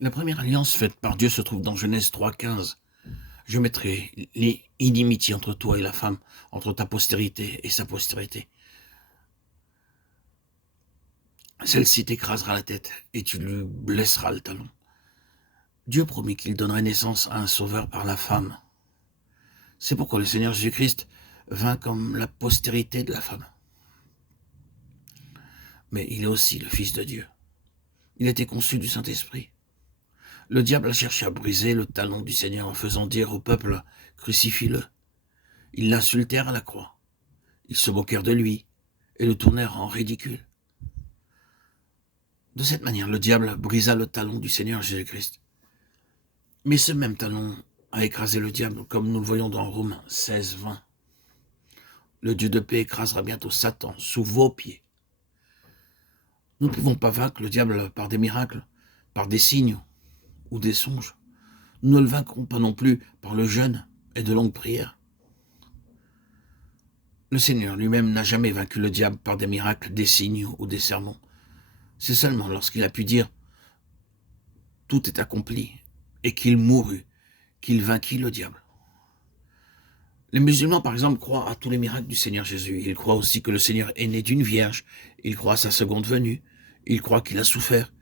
La première alliance faite par Dieu se trouve dans Genèse 3,15. Je mettrai l'inimitié entre toi et la femme, entre ta postérité et sa postérité. Celle-ci t'écrasera la tête et tu lui blesseras le talon. Dieu promit qu'il donnerait naissance à un sauveur par la femme. C'est pourquoi le Seigneur Jésus-Christ vint comme la postérité de la femme. Mais il est aussi le Fils de Dieu. Il a été conçu du Saint-Esprit. Le diable a cherché à briser le talon du Seigneur en faisant dire au peuple « Crucifie-le ». Ils l'insultèrent à la croix. Ils se moquèrent de lui et le tournèrent en ridicule. De cette manière, le diable brisa le talon du Seigneur Jésus-Christ. Mais ce même talon a écrasé le diable, comme nous le voyons dans Romains 16, 20. Le Dieu de paix écrasera bientôt Satan sous vos pieds. Nous ne pouvons pas vaincre le diable par des miracles, par des signes ou des songes. Nous ne le vaincrons pas non plus par le jeûne et de longues prières. Le Seigneur lui-même n'a jamais vaincu le diable par des miracles, des signes ou des sermons. C'est seulement lorsqu'il a pu dire « tout est accompli » et qu'il mourut, qu'il vainquit le diable. Les musulmans, par exemple, croient à tous les miracles du Seigneur Jésus. Ils croient aussi que le Seigneur est né d'une vierge. Ils croient à sa seconde venue. Ils croient qu'il a souffert.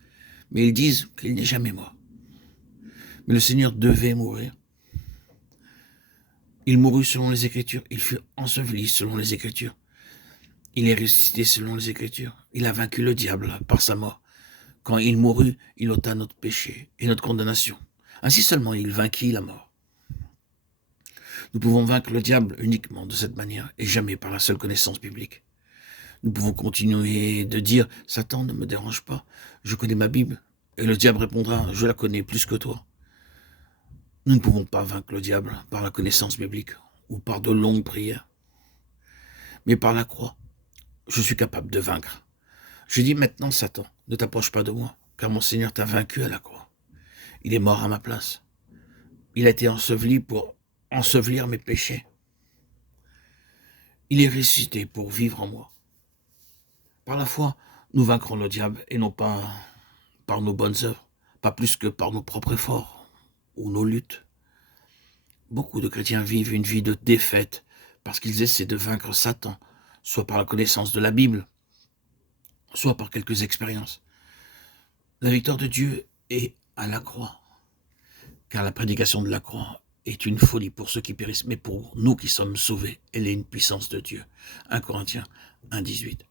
Mais ils disent qu'il n'est jamais mort. Mais le Seigneur devait mourir. Il mourut selon les Écritures. Il fut enseveli selon les Écritures. Il est ressuscité selon les Écritures. Il a vaincu le diable par sa mort. Quand il mourut, il ôta notre péché et notre condamnation. Ainsi seulement il vainquit la mort. Nous pouvons vaincre le diable uniquement de cette manière et jamais par la seule connaissance biblique. Nous pouvons continuer de dire « Satan ne me dérange pas, je connais ma Bible ». Et le diable répondra « Je la connais plus que toi ». Nous ne pouvons pas vaincre le diable par la connaissance biblique ou par de longues prières. Mais par la croix, je suis capable de vaincre. Je dis maintenant, Satan, ne t'approche pas de moi, car mon Seigneur t'a vaincu à la croix. Il est mort à ma place. Il a été enseveli pour ensevelir mes péchés. Il est ressuscité pour vivre en moi. Par la foi, nous vaincrons le diable et non pas par nos bonnes œuvres, pas plus que par nos propres efforts ou nos luttes. Beaucoup de chrétiens vivent une vie de défaite parce qu'ils essaient de vaincre Satan, soit par la connaissance de la Bible, soit par quelques expériences. La victoire de Dieu est à la croix, car la prédication de la croix est une folie pour ceux qui périssent, mais pour nous qui sommes sauvés, elle est une puissance de Dieu. 1 Corinthiens 1, 18.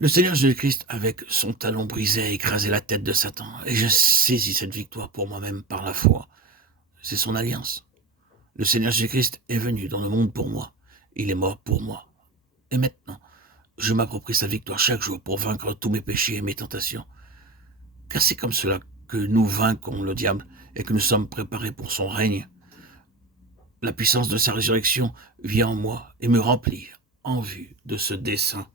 Le Seigneur Jésus-Christ, avec son talon brisé, a écrasé la tête de Satan, et je saisis cette victoire pour moi-même par la foi. C'est son alliance. Le Seigneur Jésus-Christ est venu dans le monde pour moi. Il est mort pour moi. Et maintenant, je m'approprie sa victoire chaque jour pour vaincre tous mes péchés et mes tentations. Car c'est comme cela que nous vaincons le diable et que nous sommes préparés pour son règne. La puissance de sa résurrection vient en moi et me remplit en vue de ce dessein.